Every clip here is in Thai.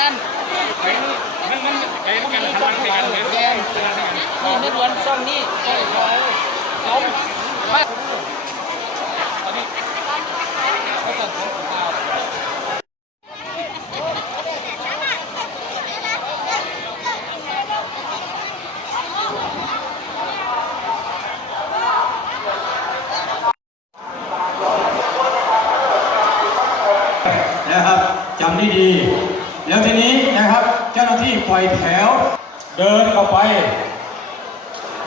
นั่นมันมันไก่มันกันทำงานด้กันเลยแกงนี่ไม่ล้วนช่องนี้เอา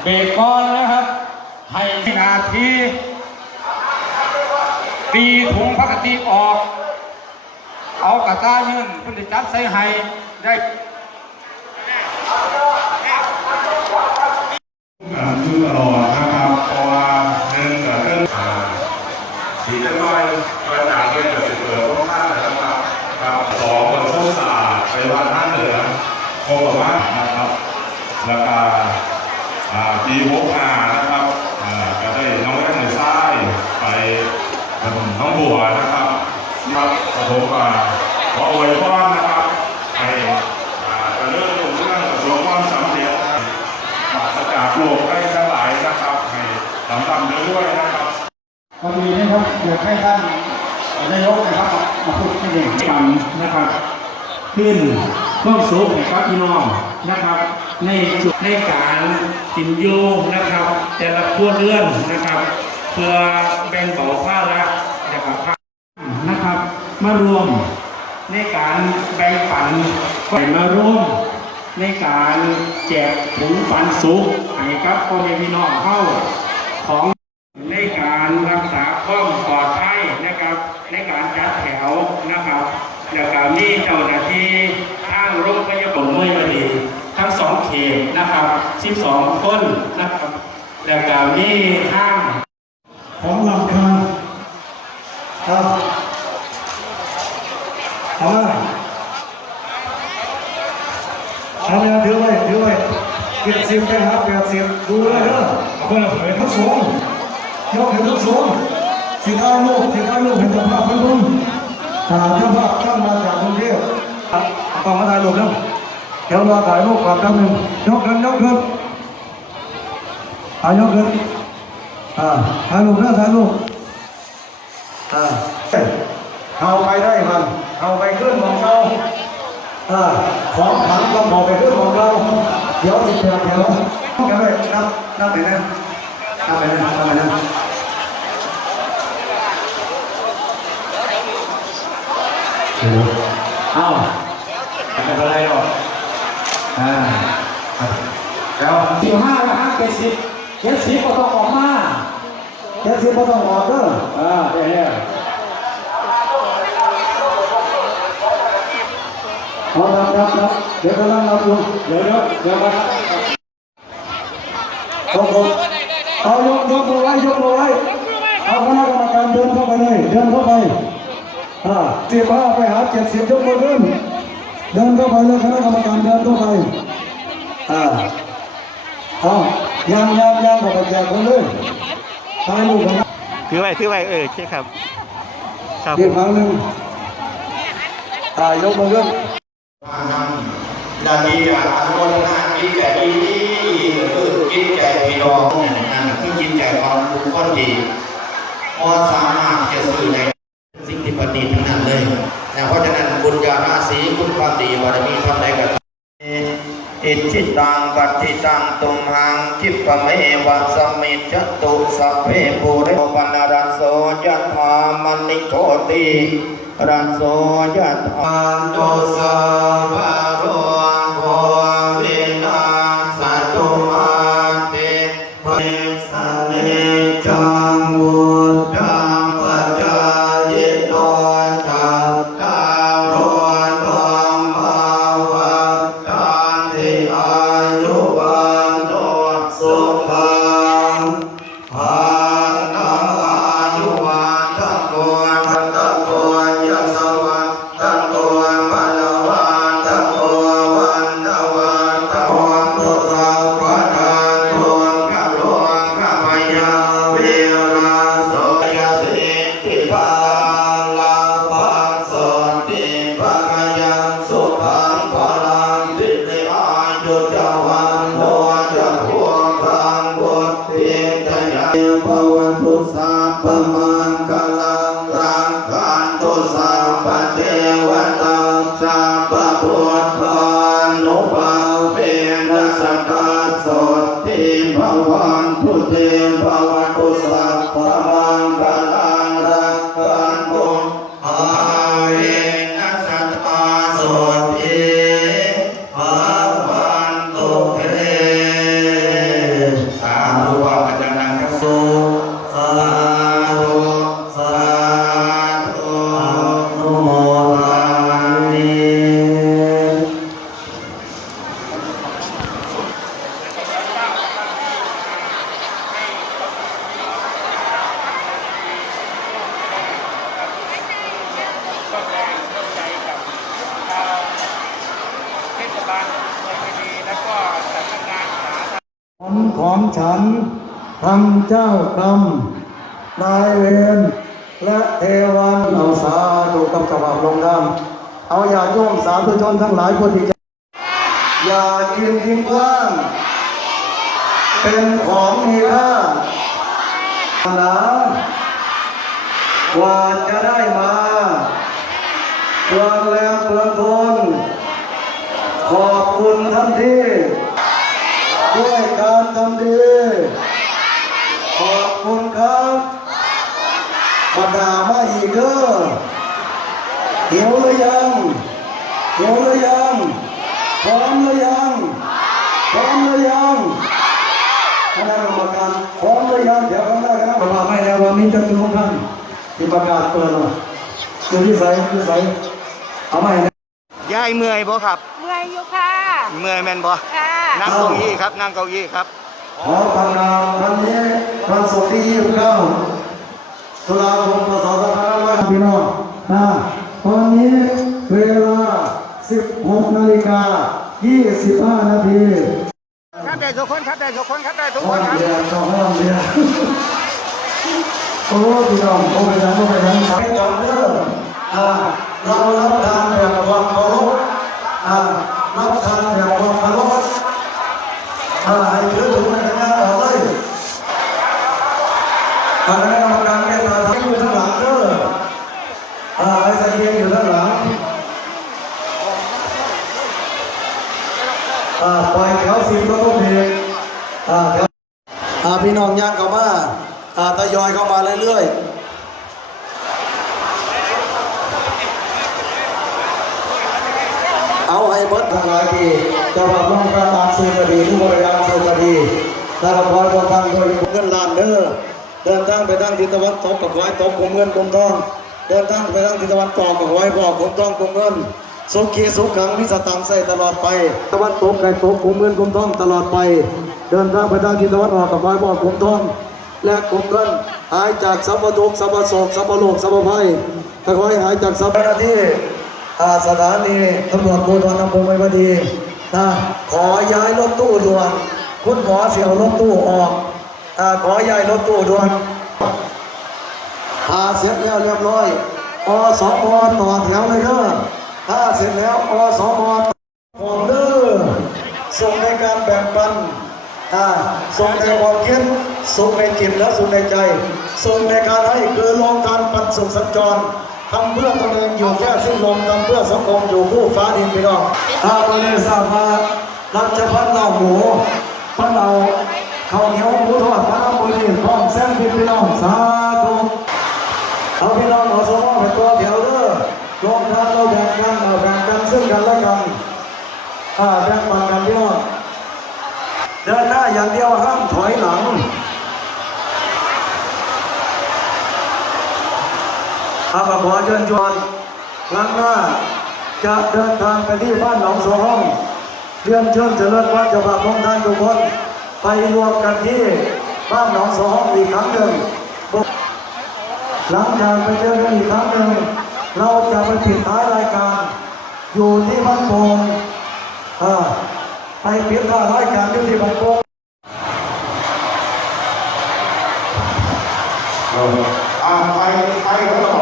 เบรกก่อนนะครับให้นาทีตีถุงพลาสติกออก เอากระตายืนเพื่อจะจัดใส่ให้ได้อ่อตลอดนะครับเพราะว่าหนึ่งกับเรื่องอ่าสีจะน้อย ผมอ่าขออวยพรนะครับให้อ่าเจะเริ่มรุ่งเรื่องประสบความสำเร็จนะครับปราศจากโรคได้ทั้งหลายนะครับให้ลำดำเรื่อยนะครับวันนี้นะครับอยากให้ท่านนายกนะครับมาพูดให้เด็กกันนะครับขึ้นความสุขให้กับพี่น้องนะครับ ในจุดในการกินอยูนะครับ แต่ละครัวเรื่อนนะครับ เพื่อแบ่งเบาภาระนะครับนะครับ มาร่วม ในการแบ่งปันไปมาร่วม ในการแจกถุงปันสุขให้กับพ่อแม่พี่น้องเข้าของ ในการรักษาความปลอดภัยนะครับ ในการจัดแถวนะครับ แล้วก็มีเจ้าหน้าที่ทางโรงพยาบาลเมื่อดีทั้งสองเขตนะครับ 12 คนนะครับ แล้วก็มีทาง ของลำคาญครับเอามาเอาเลยถือไว้ถือไว้เก็บสิบไปครับเก็บสิบดูเลยเด้อคนละเผยทุกสงยกเห็นทุกสงสิท้ายลูกสิท้ายลูกเห็นเจ้าภาพเพิ่นบุญถ้าเจ้าภาพท่านมาจากกรุงเทพ ต้องมาถ่ายรูปนะเดี๋ยวรอถ่ายรูปก่อนแป๊บนึงยกขึ้นยกขึ้นอ่ายกขึ้นอ่าถ่ายรูปนะถ่ายรูปอ่าเอาไปได้มันเอาไปขึ้นของเราอ่าของขังก็บอกไปขึ้นของเราเดี๋ยวสิบแปดแถวกันเลยนับนับไปนะนับไปนะนับไปนะเอา ไม่เป็นไรหรอกอ่าแล้วสิบห้านะฮะเจ็ดสิบเจ็ดสิบก็ต้องออกมาเจ็ดสิบก็ต้องออกเด้ออ่าเนี่ยเอารับรับครับเดี๋ยวกำลังรับอยู่เดี๋ยวเดี๋ยวเดี๋ยวมายกมือเอายกยกมือไว้ยกมือไว้เอาคณะกรรมการเดินเข้าไปเลยเดินเข้าไปอ่าสิบห้าไปหาเจ็ดสิบยกมือขึ้น เดินเข้าไปเลยคณะกรรมการเดินเข้าไป อ่าเอายางยางยางบอกไปแจกคนเลยถ่ายรูปกันถือไว้ถือไว้เออใช่ครับ ครับผอีกมครั้งหนึ่งอ่ายกมือขึ้นดาดีอะคนงานกินแต่ดีคือกินแต่พี่น้องนั่นคือกินแต่ของบุคคลดีพอสามารถจะสื่อในสิ่งที่ประณีตทั้งนั้นเลยนะเพราะฉะนั้น บุญญาราศีคุณความดีบารมีทำได้กับอิจิตังปัติตังตุมหังคิปะเมวัสมิจตุสัพเพปุเรปนารสโสยะธามณิโชติรัสโสยะธามตุสัพพะโรโควินาสตุมาเตภะสะเนจังวุธัง นติภะกะยังสุขังพลังติเลอายุจวันโนจะพวงทางบุตรเพียงจะยาภวันตุ ทั้งหลายผู้ที่จะอย่ากินทิ้งกว้าง เป็นของมีค่านะกว่าจะได้มาเปลืองแรงเปลืองทนขอบคุณท่านที่ด้วยการทำดีขอบคุณครับบรรดามาอีกเด้อหิวหรือยัง หิวหรือยังพร้อมหรือยังพร้อมหรือยังคณะกรรมการพร้อมหรือยังเดี๋ยวข้างหน้าคณะกรรมการให้แล้วว่ามีจำนวนท่านที่ประกาศเปิดหน่อยคือที่ใส่คือใส่เอาใหม่นะยายเมื่อยบ่ครับ เมื่อยอยู่ค่ะ เมื่อยแม่นบ่ค่ะนั่งเก้าอี้ครับนั่งเก้าอี้ครับขอประกาศวันนี้วันศุกร์ที่29ตุลาคมพศ2500พี่น้องนะตอนนี้เวลา 16นาฬิกา25นาทีครับได้ทุกคนครับได้ทุกคนครับได้ทุกห้คอนงครับเรียนก็ห้องเรียนโอ้พี่น้องโอ้ไปทางโอ้ไปทางสายจอดเด้ออ่าเรารับทานแบบความเคารพอ่ารับทานแบบความเคารพอ่าให้ถือถุงในคณะออกเลยคณะกรรมการแก้ตาทำอยู่ข้างหลังเด้ออ่าไอ้ตะเกียงอยู่ข้างหลังอ่าปล่อยแถวสิบก็ต้องเบรกอ่าแถวอ่าพี่น้องย่างเข้ามาอ่าทยอยเข้ามาเรื่อยๆ เอาให้เบิดทั้งหลายปีเจะว่าลงประตามสื่อคดีทุกบริการสื่อคดีถ้าเราคอยบนทางโดยเงินล้านเด้อเดินทางไปทางทิศตะวันตกกับไว้ ตกกลมเงินกลมทองเดินทางไปทางทิศตะวันตกกับไว้พอกลมทองกลมเงินสุขีสุขขังมิสตังใส่ตลอดไป ตะวันตกไก่ตกกลมเงินกลมทองตลอดไป เดินทางไปทางทิศตะวันออกกับไว้พอกลมทองและกลมเงินหายจากสัพพทุกสัพพโศกสัพพโลกสัพพภัยถ้าขอให้หายจากสัพพหน้าที่สถานีตำรวจภูธรอำเภอไมวดีนะขอย้ายรถตู้ด่วน คุณหมอเสี่ยวรถตู้ออกขอย้ายรถตู้ด่วน พาเสร็จแล้วเรียบร้อยอสมต่อแถวเลยเด้อถ้าเสร็จแล้วอสมผมเด้อส่งในการแบ่งปันอ่าส่งในความคิดส่งในจิตและส่งในใจส่งในการให้คือลงการปันสุขสัญจรทำเพื่อตนเองอยู่แค่สิ้นลมทำเพื่อสังคมอยู่คู่ฟ้าดินพี่น้องถ้าตัวนี้ทราบว่ารัชพัฒน์เหล่าหมูพันเอาข้าวเหนียวหมูทอดพระน้ำบุรีพร้อมแซงพี่น้องสาธุ เอาพี่น้องเอสมองเป็นตัวแถวเด้อลงทานเราแบ่งกันเราแบ่งกันซึ่งกันและกันอ่าแบ่งปันกันพี่น้องเดินหน้าอย่างเดียวห้ามถอยหลังอาภาขอเชิญชวนครั้งหน้าจะเดินทางไปที่บ้านหนองโสห้องเรียนเชิญเจริญวัดจ้าภาพของท่านทุกคนไปรวมกันที่บ้านหนองโสห้องอีกครั้งหนึ่ง หลังจากไปเจอกันอีกครั้งหนึ่งเราจะไปปิดท้ายรายการ อยู่ที่บ้านโป่งไปปิดท้ายรายการที่บ้านโป่งอ่าไปไปกันต่อ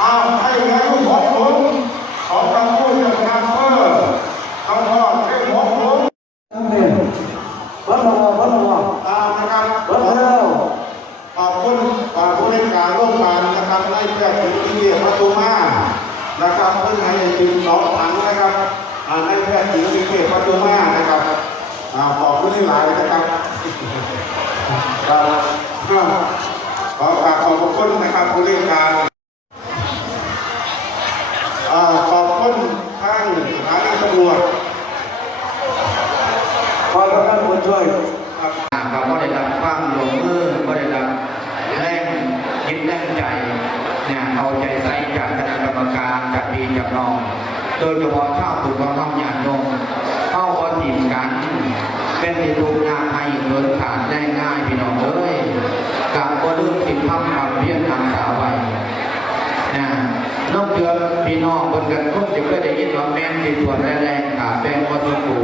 อ่าให้งานลูกของผมของทางผู้จัดการอำเภอทางพ่อให้ของผม ตั้งใน วัดละววัดละว ตามนะครับ วัดแล้ว ขอบ คุณขอบคุณในการร่วมงานนะครับในแพทย์ที่เรียกประตูมานะครับเพื่อให้ถึงสองถังนะครับอ่าในแพทย์หญิงวิเทศประตูมานะครับอขอบคุณที่หลายนะครับครับขอกราบขอบคุณนะครับผู้เรียนการขอบคุณทางสถานีตำรวจขอประกันบุญช่วย ครับก็ได้รับความลงมือก็ได้รับแรงคิดแรงใจเนี่ยเอาใจใส่จากคณะกรรมการจากพี่จากน้อง โดยเฉพาะชาวตุกของน้องญาติโยมเข้าก็ทีมกัน เป็นที่ถูกงานให้เงินขาดได้ง่ายพี่น้องเอ้ยกับก็ลืมติดทำความเพียรทางสาวไว้นะนอกเดือนพี่น้องคนกันคงจะเคยได้ยินว่าแม่นที่ส่วแรงขาแป้งวัตถุปู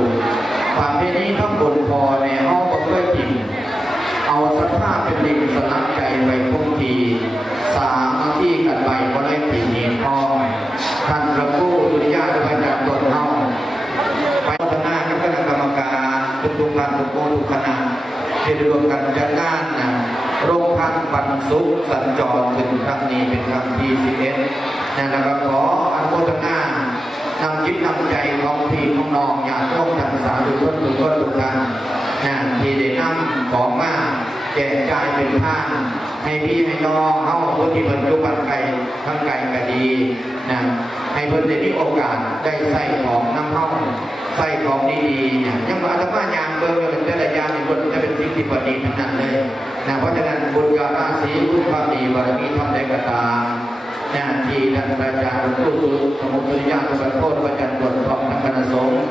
ความเพียรนี้ทั้งบนพอในห้องก็เคยจริงเอาสภาพเป็นดินสลักใจไว้คงทีสามที่กันไปก็ได้ปีนีทองท่านพระผู้ ดุริยาตุพจากตนเฮาไปพัฒนากับคณะกรรมการทุกทุกๆท่านทุกคนทุกคณะที่รวมกันจัดงานนะโรงพักปันสุขสัญจรถึงครั้งนี้เป็นครั้งที่สิบเอ็ดนะครับขออนุโมทนานำจิตนำใจของพี่ของน้องญาติโยมท่านสาธุชนทุกคนทุกท่านนะที่ได้นำของมาแจกจ่ายเป็นท่านให้พี่ให้น้องเฮาผู้ที่เพิ่นอยู่บ้านไกลทั้งไกลก็ดีนะ ให้เพิ่นได้มีโอกาสได้ใส่ของน้ำเฮาใส่ของดีๆเนี่ยยังว่าอาตมายางเบิ่งอยู่เป็นแต่ละย่างนี่เพิ่นจะเป็นสิ่งที่ประณีตทั้งนั้นเลยนะเพราะฉะนั้นบุญกับราศีคุณความดีบารมีทำได้กระตามนะที่ท่านอาจารย์หลวงปู่สุสมุทรญาณสุโทษประจันทร์บทของนักคณะสงฆ์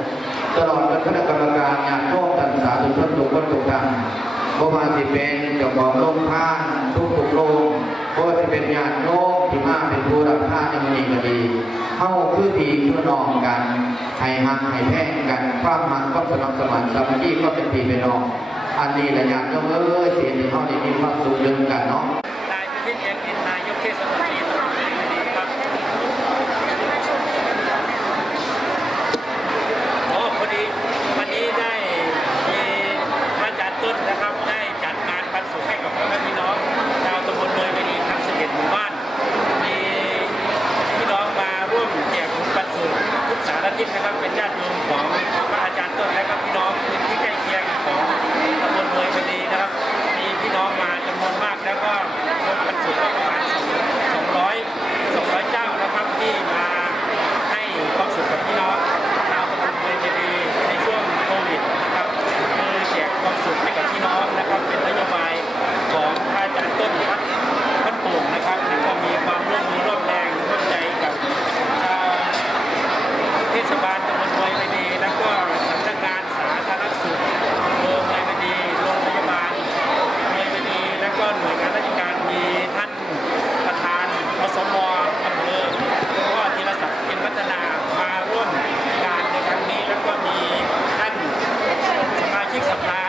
ตลอดจนคณะกรรมการงานโน้มตันสาธุชนทุกคนทุกท่านบ่ว่าสิเป็นเจ้าของโรงทานทุกทุกๆโรงบ่ว่าสิเป็นญาติโยมที่มาเป็นผู้รับทานในมื้อนี้ก็ดี เข้าคือพี่คือนองกันให้ฮักให้แพ้กันความมันความสมับสมันสามัคคีก็เป็นปีเป็นนอง อันนี้ละญาติโยมเอ้ยเสียที่เฮาได้มีความสุขเดิมกันเนาะ นายพิพิธเอ็นอินนายกเทศมนตรีตำบลเมืองดีครับโอ้พอดีวันนี้ได้มีพระอาจารย์ต้นนะครับ ได้จัดงานบรรสุขให้กับพ่อแม่พี่น้องชาวตำบลเมืองดีทั้ง11หมู่บ้าน มีพี่น้องมาร่วมแจกถุงบรรสุขทุกสารทิศนะครับ เป็นญาติโยมของพระอาจารย์ต้นและก็พี่น้องพื้นที่ใกล้เคียงของตำบลเมืองดีนะครับ มีพี่น้องมาจำนวนมากแล้วก็รวมบรรจุก็ประมาณ200 200 เจ้านะครับที่มาให้ความสุขกับพี่น้องชาวตำบลเมืองดีในช่วงโควิดนะครับคือแจกความสุขให้กับพี่น้องนะครับ เป็นนโยบายของพระอาจารย์ต้นวัดวัดโป่งนะครับแล้วก็มีความร่วมมือร่วมแรงร่วมใจกับชาว เทศบาลตำบลเมยไม่ดี แล้วก็สำนักงานสาธารณสุขอำเภอเมยไม่ดีโรงพยาบาลเมยไม่ดี แล้วก็หน่วยงานราชการมีท่านประธานอสมอำเภอแล้วก็ธีรศักดิ์เป็นวัฒนามาร่วมงานในครั้งนี้ แล้วก็มีท่านสมาชิกสภา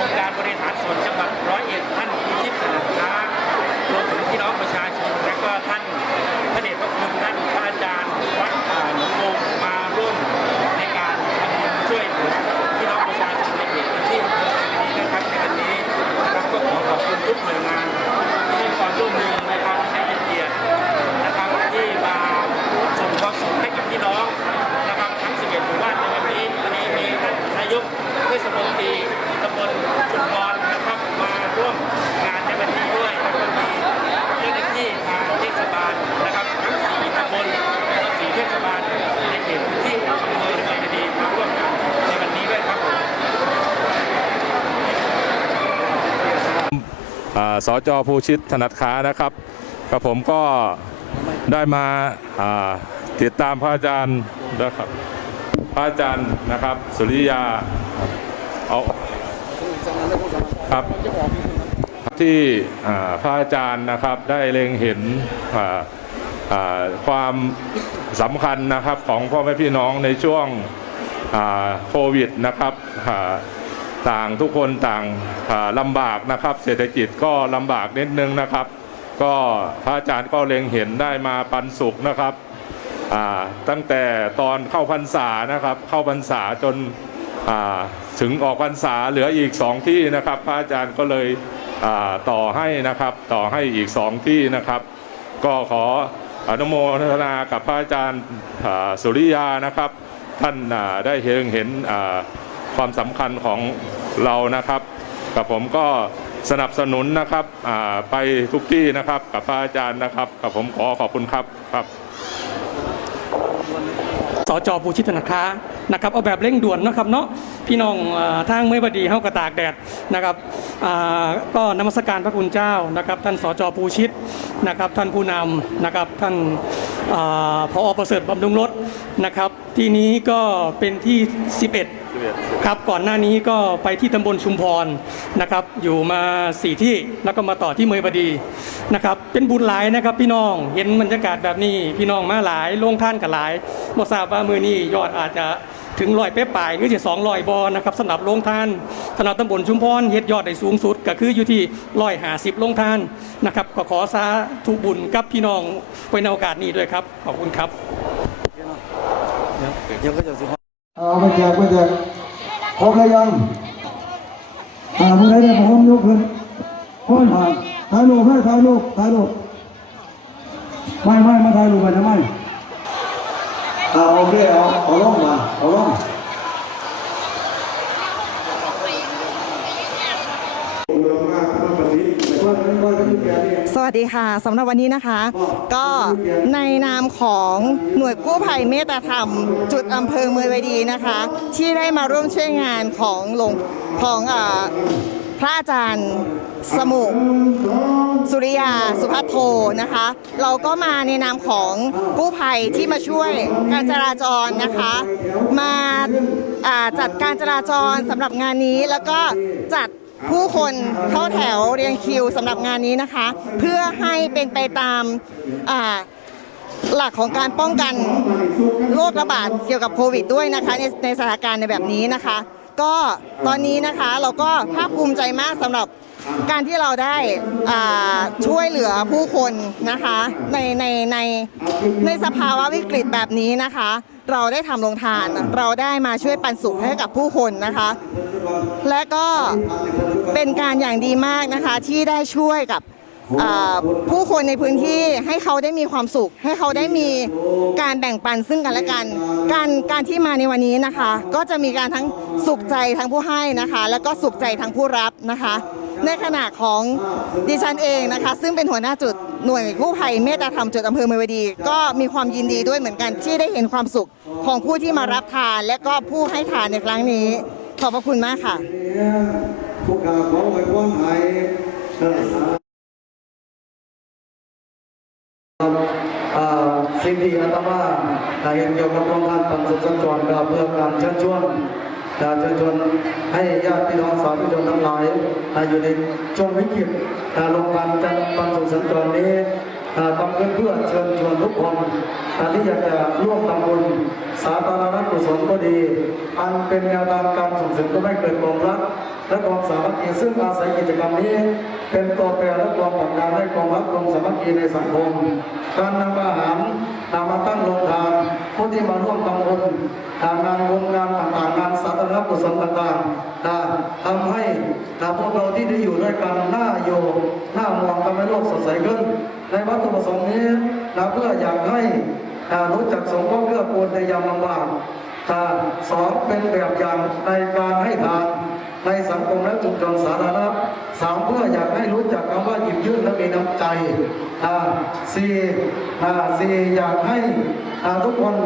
องค์การบริหารส่วนจังหวัดร้อยเอ็ดท่านพิชิตหาค้ารวมถึงพี่น้องประชาชน และก็ท่านพระเดชพระคุณท่านพระอาจารย์วัดอ่าหลวงปู่มาร่วมในการทำบุญช่วยเหลือพี่น้องประชาชนในเขตพื้นที่นี้นะครับในวันนี้นะครับก็ขอขอบคุณทุกหน่วยงานที่ให้ความร่วมมือนะครับให้เกียรตินะครับที่มาส่งความสุขให้กับพี่น้องนะครับทั้ง 11หมู่บ้านในวันนี้วันนี้มีท่านนายกเทศมนตรี ตำบลชุมพรนะครับมาร่วมงานในวันนี้ด้วยแล้วก็มีเจ้าหน้าที่ทางเทศบาลนะครับทั้งสี่ตำบลและก็สี่เทศบาลในเขตพื้นที่อำเภอดำเนินคดีมาร่วมกันในวันนี้ด้วยครับผมอ่าสจภูชิตถนัดค้านะครับกับผมก็ได้มาอ่าติดตามพระอาจารย์นะครับ พระอาจารย์นะครับ สุริยา ครับที่พระอาจารย์นะครับได้เล็งเห็นความสำคัญนะครับของพ่อแม่พี่น้องในช่วงโควิดนะครับต่างทุกคนต่างลำบากนะครับ เศรษฐกิจก็ลำบากนิดนึงนะครับ ก็พระอาจารย์ก็เล็งเห็นได้มาปันสุขนะครับตั้งแต่ตอนเข้าพรรษานะครับ เข้าพรรษาจน ถึงออกพรรษาเหลืออีกสองที่นะครับ พระอาจารย์ก็เลยต่อให้นะครับต่อให้อีกสองที่นะครับ ก็ขออนุโมทนากับพระอาจารย์สุริยานะครับ ท่านได้เห็นเห็นความสำคัญของเรานะครับกับผมก็สนับสนุนนะครับไปทุกที่นะครับ กับพระอาจารย์นะครับ กับผมขอขอบคุณครับครับสจปูชิตนาคา นะครับเอาแบบเร่งด่วนนะครับเนาะพี่น้องอทางเมื่อบดีเฮากระตากแดดนะครับก็นมัสการพระคุณเจ้านะครับ ท่านสจภูชิตนะครับ ท่านผู้นำนะครับท่านอาพอประเสริฐบำรุงรถนะครับ ที่นี้ก็เป็นที่ 11 ครับก่อนหน้านี้ก็ไปที่ตำบลชุมพรนะครับอยู่มาสี่ที่แล้วก็มาต่อที่เมยบดีนะครับเป็นบุญหลายนะครับพี่น้องเห็นบรรยากาศแบบนี้ พี่น้องมาหลายโล่งท่านกับหลายบ่ทราบว่ามือนี้ยอดอาจจะถึงลอยเป๊ะปลายหรือจะสองลอยบอนะครับสำหรับโรงทานสำหรับตำบลชุมพรเฮ็ดยอดได้สูงสุด ก็คืออยู่ที่ลอยหาสิบโรงทานนะครับก็ขอสาธุบุญกับพี่น้องไว้ในโอกาสนี้ด้วยครับขอบคุณครับ เอาไปแจกไปแจกครบแล้วยังอ่าผู้ใดได้พร้อมยกขึ้นพ้นผ่านถ่ายรูปให้ถ่ายรูปถ่ายรูปไม่ไม่มาถ่ายรูปไปทำไมอ่าโอเคเอาเอาล่องมาเอาล่อง วัสดีค่ะสำหรับวันนี้นะคะ ก็ในนามของหน่วยกู้ภัยเมตตาธรรม จุดอำเภอเมืองไวดีนะคะ ที่ได้มาร่วมช่วยงานของหลวงของอพระอาจารย์สมุสุริยาสุภัทโทนะคะ เราก็มาในนามของกู้ภัยที่มาช่วยการจราจรนะคะ มาอ่าจัดการจราจรสำหรับงานนี้แล้วก็จัด ผู้คนเข้าแถวเรียงคิวสำหรับงานนี้นะคะ เพื่อให้เป็นไปตามหลักของการป้องกันโรคระบาดเกี่ยวกับโควิดด้วยนะคะในในสถานการณ์ในแบบนี้นะคะ ก็ตอนนี้นะคะเราก็ภาคภูมิใจมากสำหรับ การที่เราได้อ่าช่วยเหลือผู้คนนะคะในในในในสภาวะวิกฤตแบบนี้นะคะ เราได้ทำโรงทานเราได้มาช่วยปันสุขให้กับผู้คนนะคะ และก็เป็นการอย่างดีมากนะคะที่ได้ช่วยกับอ่าผู้คนในพื้นที่ให้เขาได้มีความสุข ให้เขาได้มีการแบ่งปันซึ่งกันและกัน การการที่มาในวันนี้นะคะ ก็จะมีการทั้งสุขใจทั้งผู้ให้นะคะ แล้วก็สุขใจทั้งผู้รับนะคะ ในขณะของดิฉันเองนะคะ ซึ่งเป็นหัวหน้าจุดหน่วยกู้ภัยเมตตาธรรมจุดอำเภอเมืองวดี ก็มีความยินดีด้วยเหมือนกันที่ได้เห็นความสุขของผู้ที่มารับทาน และก็ผู้ให้ทานในครั้งนี้ ขอบพระคุณมากค่ะผู้ข่าขอไว้พรให้เอออ่าสิ่งที่อาตมาได้เห็นเกี่ยวกับโรงทานปันสุขสัญจรก็เพื่อการเชิญชวน อ่าเชิญชวนให้ญาติพี่น้องสาธุชนทั้งหลายอ่าอยู่ในช่วงวิกฤตอ่าโรงทานจันปันสุสัญจรนี้อ่าทำขึ้นเพื่อเชิญชวนทุกคนที่อยากจะร่วมทำบุญสาธารณกุศลก็ดี อันเป็นแนวทางการส่งเสริมก็ไม่เกิดความรัก และความสามัคคีซึ่งอาศัยกิจกรรมนี้ เป็นตัวแปรและความผลักดันให้ความรักความสามัคคีในสังคม การนำอาหารนำมาตั้งโรงทาน ผู้ที่มาร่วมทำบุญงานบุญงานต่างๆงานสาธารณกุศลต่างๆนะทำให้พวกเราที่ได้อยู่ด้วยกันหน้าโยหน้ามองทำให้โลกสดใสขึ้น ในวัตถุประสงค์นี้นะเพื่ออยากให้อ่ารู้จักสงเคราะห์เกื้อกูลในยามลำบากอ่าสองเป็นแบบอย่างในการให้ทาน ในสังคมและชุมชนสาธารณะสามเพื่ออยากให้รู้จักคำว่าหยิบยื่นและมีน้ำใจอ่าสี่อ่าสี่อยากให้อ่าทุกคน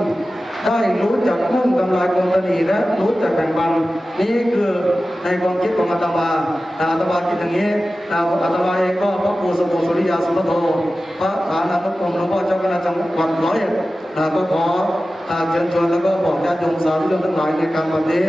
ได้รู้จักมุ่งทำลายความตนีและรู้จักแบ่งปันนี่คือในความคิดของอาตมาอาตมาคิดอย่างนี้อาตมาเองก็พระครูสมุทรสุริยาสุปโทพระฐานานุกรมหลวงพ่อเจ้าคณะจังหวัดร้อยเอ็ดอ่าก็ขอเชิญชวนแล้วก็บอกญาติโยมสาธุชนทั้งหลายในการวันนี้